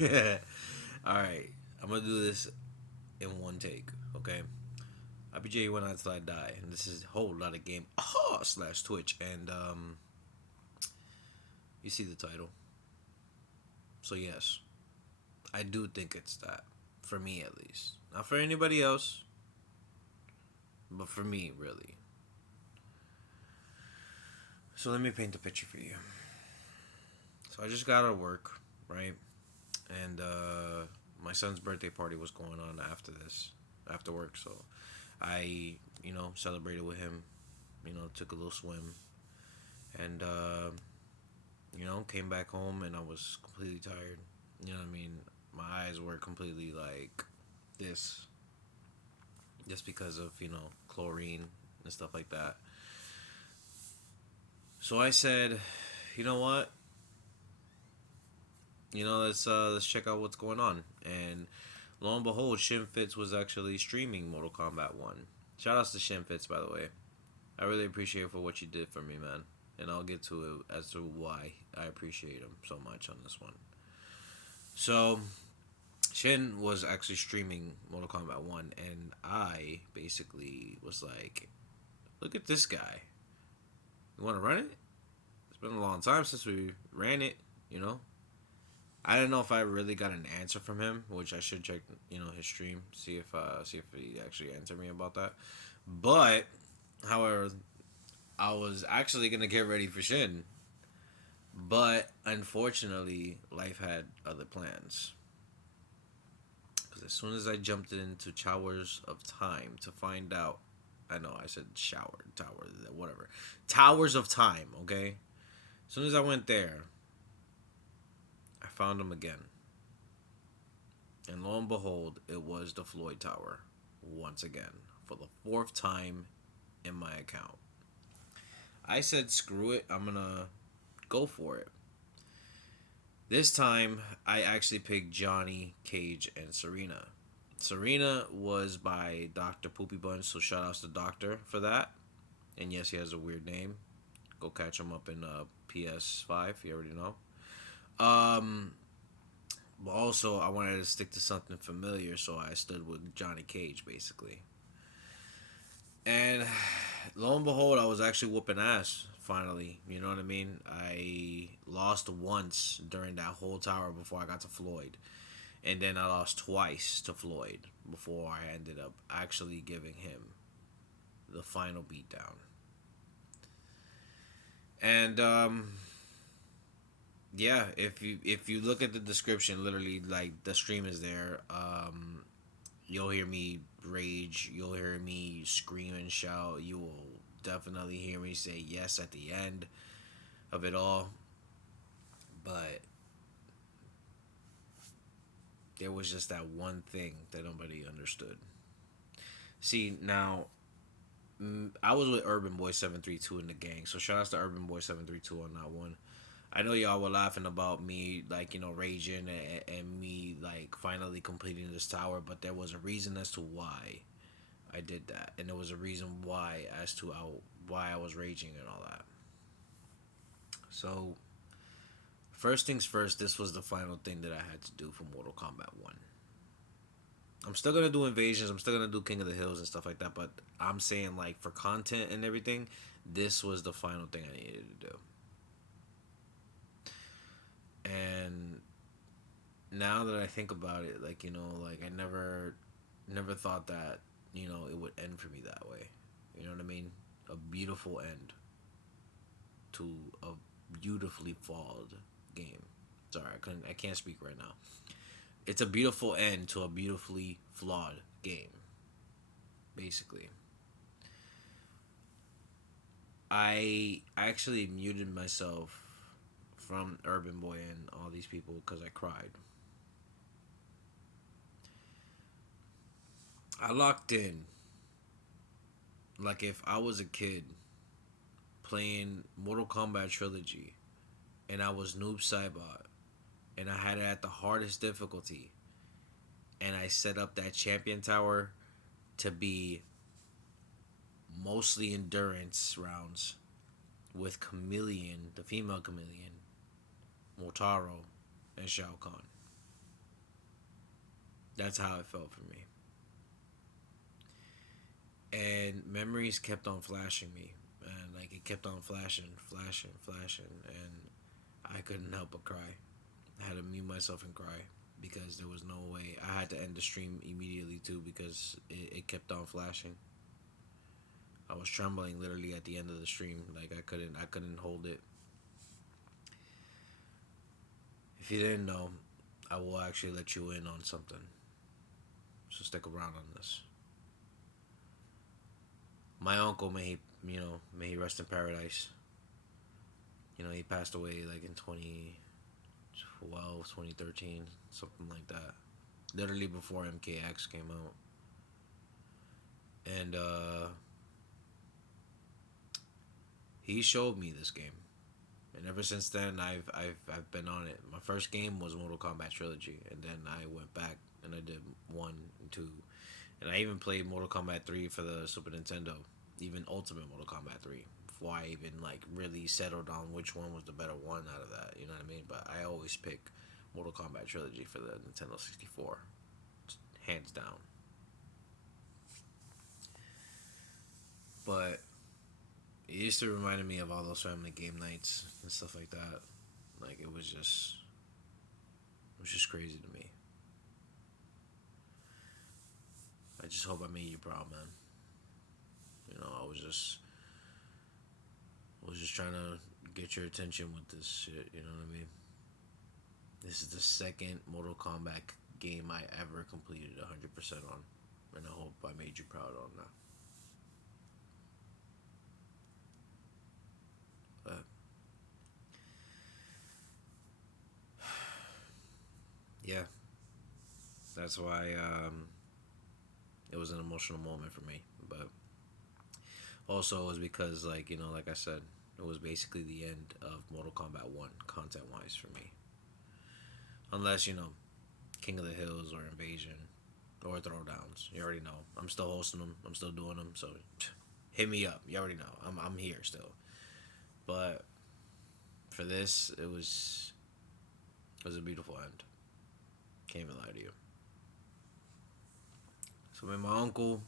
Alright. I'm gonna do this in one take, okay? I'll be J when I die. And this is a whole lot of game slash Twitch. And you see the title. So yes, I do think it's that. For me at least. Not for anybody else, but for me really. So let me paint a picture for you. So I just got out of work, right? And my son's birthday party was going on after this, after work. So I, celebrated with him. Took a little swim, and came back home, and I was completely tired. You know what I mean? My eyes were completely like this, just because of chlorine and stuff like that. So I said, you know what? Let's check out what's going on. And lo and behold, ShinFitz was actually streaming Mortal Kombat 1. Shout outs to ShinFitz, by the way. I really appreciate for what you did for me, man. And I'll get to it as to why I appreciate him so much on this one. So, Shin was actually streaming Mortal Kombat 1, and I basically was like, look at this guy. You want to run it? It's been a long time since we ran it, you know? I don't know if I really got an answer from him, which I should check, his stream, see if he actually answered me about that. But, however, I was actually gonna get ready for Shin, but unfortunately, life had other plans. Because as soon as I jumped into Towers of Time to find out, I know I said tower, whatever, Towers of Time. Okay, as soon as I went there, I found him again. And lo and behold, it was the Floyd Tower once again for the fourth time in my account. I said, screw it, I'm gonna go for it. This time, I actually picked Johnny, Cage, and Serena. Serena was by Dr. Poopy Bunch, so shout outs to Doctor for that. And yes, he has a weird name. Go catch him up in PS5, you already know. Um, but also, I wanted to stick to something familiar, so I stood with Johnny Cage, basically. And lo and behold, I was actually whooping ass, finally. You know what I mean? I lost once during that whole tower before I got to Floyd. And then I lost twice to Floyd before I ended up actually giving him the final beatdown. And yeah, if you look at the description, literally like the stream is there. You'll hear me rage. You'll hear me scream and shout. You will definitely hear me say yes at the end of it all. But there was just that one thing that nobody understood. See, now I was with Urban Boy 732 in the gang, so shout out to Urban Boy 732 on that one. I know y'all were laughing about me, like, raging and me, like, finally completing this tower, but there was a reason as to why I did that. And there was a reason why as to why I was raging and all that. So, first things first, this was the final thing that I had to do for Mortal Kombat 1. I'm still gonna do invasions. I'm still gonna do King of the Hills and stuff like that. But I'm saying, like, for content and everything, this was the final thing I needed to do. And now that I think about it, like, like I never thought that it would end for me that way. You know what I mean? A beautiful end to a beautifully flawed game. Sorry, I can't speak right now. It's a beautiful end to a beautifully flawed game. Basically, I actually muted myself from Urban Boy and all these people because I cried. I locked in like if I was a kid playing Mortal Kombat Trilogy and I was Noob Saibot and I had it at the hardest difficulty and I set up that champion tower to be mostly endurance rounds with Chameleon, the female Chameleon, Motaro, and Shao Kahn. That's how it felt for me. And memories kept on flashing me, and like it kept on flashing, flashing, flashing, and I couldn't help but cry. I had to mute myself and cry because there was no way. I had to end the stream immediately too because it kept on flashing. I was trembling literally at the end of the stream. Like I couldn't hold it. If you didn't know, I will actually let you in on something. So stick around on this. My uncle, may he rest in paradise. He passed away like in 2012, 2013, something like that. Literally before MKX came out. And he showed me this game. And ever since then, I've been on it. My first game was Mortal Kombat Trilogy, and then I went back and I did 1 and 2, and I even played Mortal Kombat 3 for the Super Nintendo, even Ultimate Mortal Kombat 3, before I even like really settled on which one was the better one out of that. You know what I mean? But I always pick Mortal Kombat Trilogy for the Nintendo 64, hands down. But it used to remind me of all those family game nights and stuff like that. Like it was just crazy to me. I just hope I made you proud, man. I was just trying to get your attention with this shit. You know what I mean? This is the second Mortal Kombat game I ever completed 100% on, and I hope I made you proud on that. But yeah, that's why it was an emotional moment for me. But also, it was because, like I said, it was basically the end of Mortal Kombat 1, content wise, for me. Unless, King of the Hills or Invasion or Throwdowns. You already know. I'm still hosting them, I'm still doing them, so hit me up. You already know. I'm here still. But for this, it was a beautiful end. Can't even lie to you. So, may my uncle,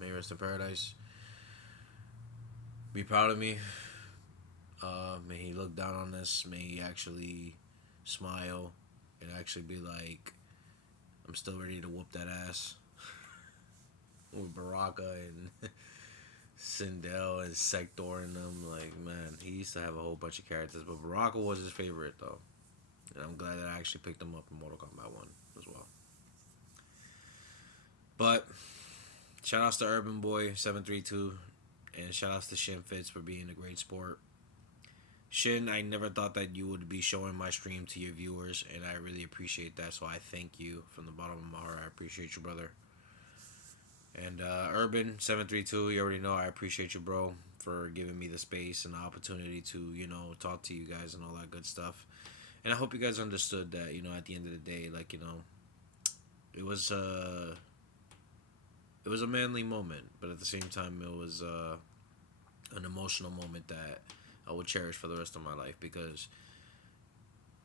may he rest in paradise, be proud of me. May he look down on this. May he actually smile and actually be like, I'm still ready to whoop that ass. With Baraka and Sindel and Sector and them. Like, man, he used to have a whole bunch of characters, but Baraka was his favorite, though. And I'm glad that I actually picked him up in Mortal Kombat 1 as well. But, shout outs to Urban Boy 732, and shout outs to ShinFitz for being a great sport. Shin, I never thought that you would be showing my stream to your viewers, and I really appreciate that. So I thank you from the bottom of my heart. I appreciate you, brother. And Urban 732, you already know I appreciate you, bro, for giving me the space and the opportunity to talk to you guys and all that good stuff. And I hope you guys understood that at the end of the day, it was it was a manly moment, but at the same time, it was an emotional moment that I will cherish for the rest of my life because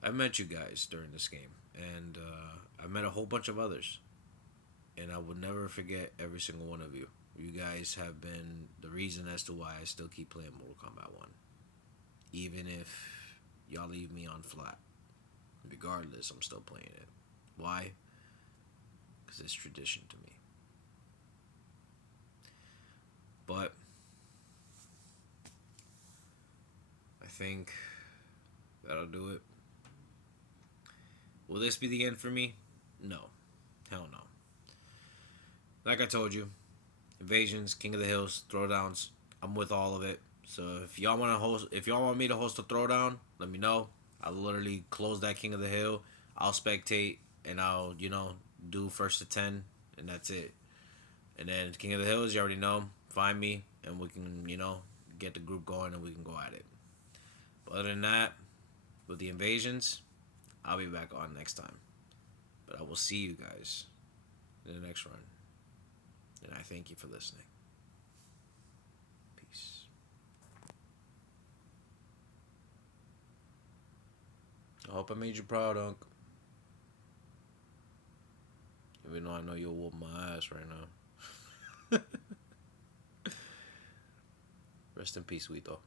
I met you guys during this game, and I met a whole bunch of others, and I will never forget every single one of you. You guys have been the reason as to why I still keep playing Mortal Kombat 1, even if y'all leave me on flat. Regardless, I'm still playing it. Why? Because it's tradition to me. But I think that'll do it. Will this be the end for me? No. Hell no. Like I told you, Invasions, King of the Hills, Throwdowns, I'm with all of it. So if y'all want me to host a Throwdown, let me know. I'll literally close that King of the Hill. I'll spectate and I'll, do first to 10, and that's it. And then King of the Hills, you already know. Find me and we can, get the group going and we can go at it. But other than that, with the Invasions, I'll be back on next time. But I will see you guys in the next run. And I thank you for listening. Peace. I hope I made you proud, Unc. Even though I know you'll whoop my ass right now. Rest in peace, Wito.